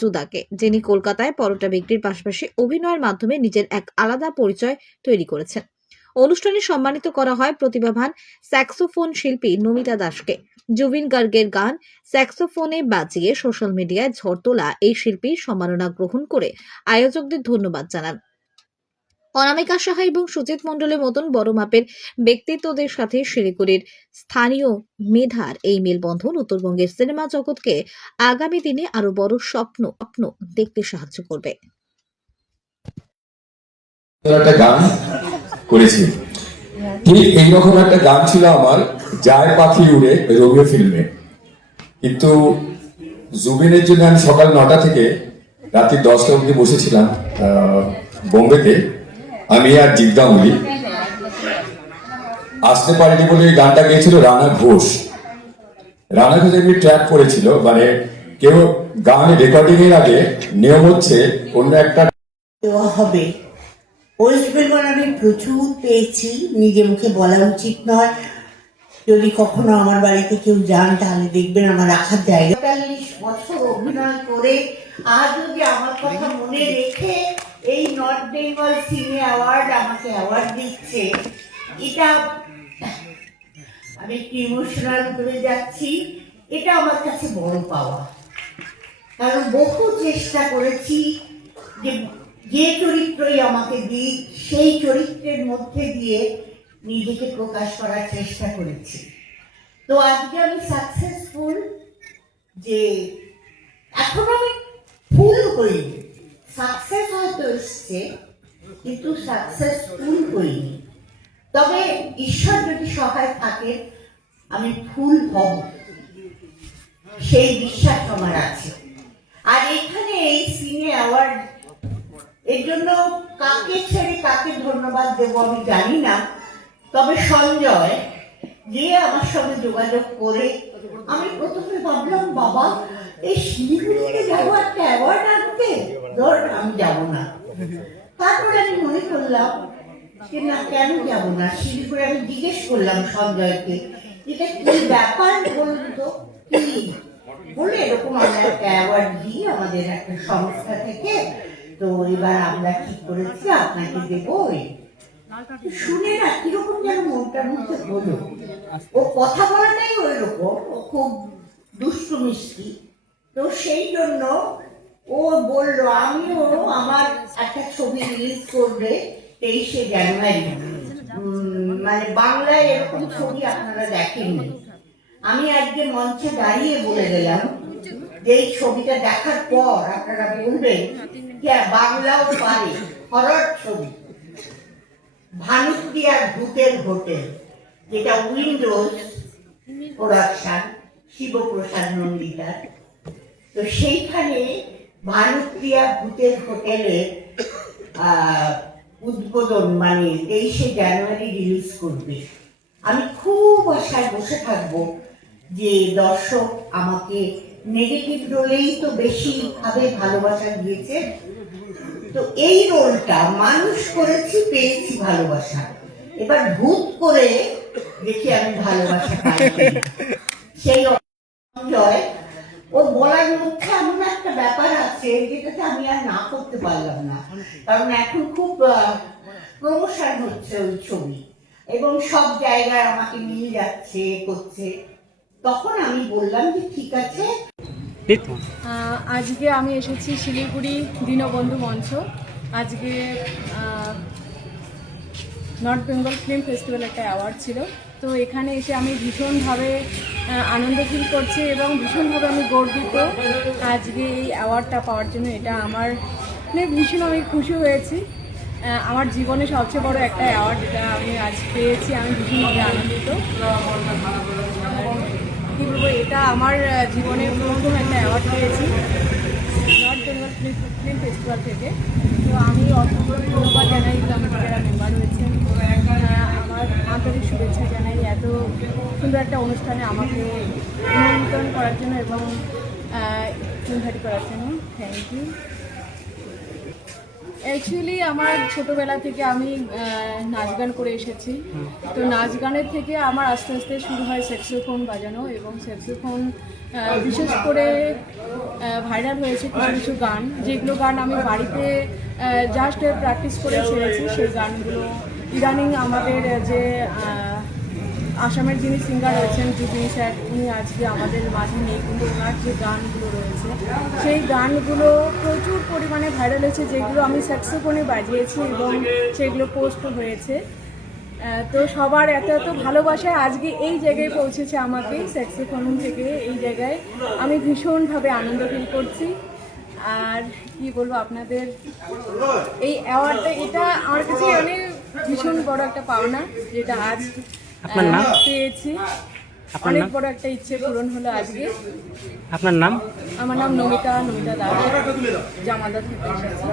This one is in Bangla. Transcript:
জুদাকে, যিনি কলকাতায় পরোটা বিক্রির পাশাপাশি অভিনয়ের মাধ্যমে নিজের এক আলাদা পরিচয় তৈরি করেছেন। অনুষ্ঠানে সম্মানিত করা হয় প্রতিভাবান স্যাক্সোফোন শিল্পী নমিতা দাসকে। জুবিন গার্গের গান স্যাক্সোফোনে বাজিয়ে সোশ্যাল মিডিয়ায় ঝড় তোলা এই শিল্পীর সম্মাননা গ্রহণ করে আয়োজকদের ধন্যবাদ জানান। অনামিকা সাহা এবং সুজিত মণ্ডলের মতন বড় মাপের ব্যক্তিত্বদের সাথে শিলিগুড়ির স্থানীয় মেধার এই মেলবন্ধন উত্তরবঙ্গের সিনেমা জগৎকে আগামী দিনে আরো বড় স্বপ্ন দেখতে সাহায্য করবে। একটা গান করেছি, ঠিক এইরকম একটা গান ছিল আমার যায় পাখি উড়ে রোমিও ফিল্মে, কিন্তু জুবিনের জন্য আমি সকাল 9টা থেকে রাত্রি 10টা অবধি বসেছিলাম বোম্বেতে। আমি আর জিদ্দামুলি আসতে পারিনি বলে এই গানটা গেয়েছিল রানা ঘোষ। রানা ঘোষ এমনি ট্র্যাক করেছিল, মানে কেউ গান রেকর্ডিং এর আগে নিয়ম হচ্ছে অন্য একটা দেওয়া হবে। ওয়েস্ট বেঙ্গল আমি প্রচুর পেয়েছি, নিজে মুখে বলা উচিত নয়। যদি কখনো আমার বাড়িতে কেউ যান তাহলে দেখবেন আমার রাখার জায়গা। ৪৫ বছর অভিনয় করে আজ যদি আমার কথা মনে রেখে এই নর্থ বেঙ্গল সিনে অ্যাওয়ার্ড আমাকে অ্যাওয়ার্ড দিচ্ছে, এটা আমি একটু ইমোশনাল হয়ে যাচ্ছি। এটা আমার কাছে বড় পাওয়া, কারণ বহু চেষ্টা করেছি যে চরিত্রই আমাকে দিই সেই চরিত্রের মধ্যে দিয়ে নিজেকে প্রকাশ করার চেষ্টা করেছি। তো আজকে আমি সাকসেসফুল, যে এখন আমি ফুল হইনি। সাকসেস হয়তো এসছে কিন্তু সাকসেসফুল হইনি। তবে ঈশ্বর যদি সহায় থাকে আমি ফুল হব, সেই বিশ্বাস আমার আছে। আর এখানে এই সিনে অ্যাওয়ার্ড এর জন্য কাকে ছেড়ে কাকে ধন্যবাদ দেবো আমি জানি না। তবে সঞ্জয় যে আমার সঙ্গে যোগাযোগ করে, আমি প্রথমে ভাবলাম বাবা এই শিলিগুড়িতে যাবো একটা অ্যাওয়ার্ড আনতে, ধর আমি যাব না। তারপরে আমি মনে করলাম যে না, কেন যাব না। শিলিগুড়ি আমি জিজ্ঞেস করলাম সঞ্জয়কে, এটা কি ব্যাপার বলুন তো, কি বলে এরকম আমরা একটা অ্যাওয়ার্ড দিই আমাদের একটা সংস্থা থেকে, তো এবার আমরা ঠিক করেছি আপনাকে দেবো। শুনে না কিরকম যেন মনটার মধ্যে হলো। ও কথা বলাটাই ওই রকম, ও খুব দুষ্টু মিষ্টি। তো সেই জন্য ও বললো আমিও আমার একটা ছবি রিলিজ করবে 23শে জানুয়ারি। মানে বাংলায় এরকম ছবি আপনারা দেখেননি। আমি আজকে মঞ্চে দাঁড়িয়ে বলে গেলাম যে এই ছবিটা দেখার পর আপনারা বলবেন যে বাংলাও পারে হরর ছবি। ভানুপ্রিয়ার ভূতের হোটেল, যেটা উইন্ডোজ প্রোডাকশন, শিবপ্রসাদ নন্দিতার। তো সেইখানে ভানুপ্রিয়া ভূতের হোটেলের উদ্বোধন, মানে 23শে জানুয়ারি রিলিজ করবে। আমি খুব আশায় বসে থাকবো যে দর্শক আমাকে নেগেটিভ রোলেই তো বেশি ভাবে ভালোবাসা দিয়েছে। তো এই রোলটা মানুষ করেছি, পেয়েছি ভালোবাসা। এবার ভূত করে দেখি আমি ভালোবাসা পাই। সেই অঞ্জয় ওর বলার মধ্যে এমন একটা ব্যাপার আছে যেটাতে আমি আর না করতে পারলাম না, কারণ এখন খুব প্রমোশন হচ্ছে ওই ছবি এবং সব জায়গায় আমাকে নিয়ে যাচ্ছে করছে। তখন আমি বললাম যে ঠিক আছে। আজকে আমি এসেছি শিলিগুড়ি দীনবন্ধু মঞ্চ। আজকে নর্থ বেঙ্গল ফিল্ম ফেস্টিভ্যাল একটা অ্যাওয়ার্ড ছিল। তো এখানে এসে আমি ভীষণভাবে আনন্দ ফিল করছি এবং ভীষণভাবে আমি গর্বিত আজকে এই অ্যাওয়ার্ডটা পাওয়ার জন্য। এটা আমার ভীষণ আমি খুশি হয়েছি। আমার জীবনে সবচেয়ে বড় একটা অ্যাওয়ার্ড যেটা আমি আজ পেয়েছি, আমি ভীষণভাবে আনন্দিত। কী বলবো, এটা আমার জীবনের প্রথম একটা অ্যাওয়ার্ড পেয়েছি নর্থ বেঙ্গল ফিল্ম ফেস্টিভ্যাল থেকে। তো আমি অসংখ্য ধন্যবাদ জানাই যারা মেম্বার হয়েছেন, আমার আন্তরিক শুভেচ্ছা জানাই এত সুন্দর একটা অনুষ্ঠানে আমাকে নিমন্ত্রণ করার জন্য এবং ইনভাইট করার জন্য। Thank you. অ্যাকচুয়ালি আমার ছোটবেলা থেকে আমি নাচ গান করে এসেছি। তো নাচ গানের থেকে আমার আস্তে আস্তে শুরু হয় স্যাক্সোফোন বাজানো, এবং স্যাক্সোফোন বিশেষ করে ভাইরাল হয়েছে কিছু কিছু গান, যেগুলো গান আমি বাড়িতে জাস্ট প্র্যাকটিস করে ছেড়েছি। সেই গানগুলো ইদানিং আমাদের যে আসামের যিনি সিঙ্গার রয়েছেন জুবিন স্যার, উনি আজকে আমাদের মাঝে নেই, কিন্তু ওনার যে গানগুলো রয়েছে সেই গানগুলো প্রচুর পরিমাণে ভাইরাল হয়েছে, যেগুলো আমি স্যাক্সোফোনে বাজিয়েছি এবং সেগুলো পোস্ট হয়েছে। তো সবার এত এত ভালোবাসায় আজকে এই জায়গায় পৌঁছেছে আমাকে, স্যাক্সোফোন থেকে এই জায়গায় আমি ভীষণভাবে আনন্দ ফিল করছি। আর কি বলবো আপনাদের, এই অ্যাওয়ার্ডটা এটা আমার কাছে অনেক ভীষণ বড় একটা পাওনা, যেটা আজ পেয়েছি। অনেক বড় একটা ইচ্ছে পূরণ হলো আজকে। আপনার নাম? আমার নাম নমিতা দাস, জামালদা থেকে এসেছি।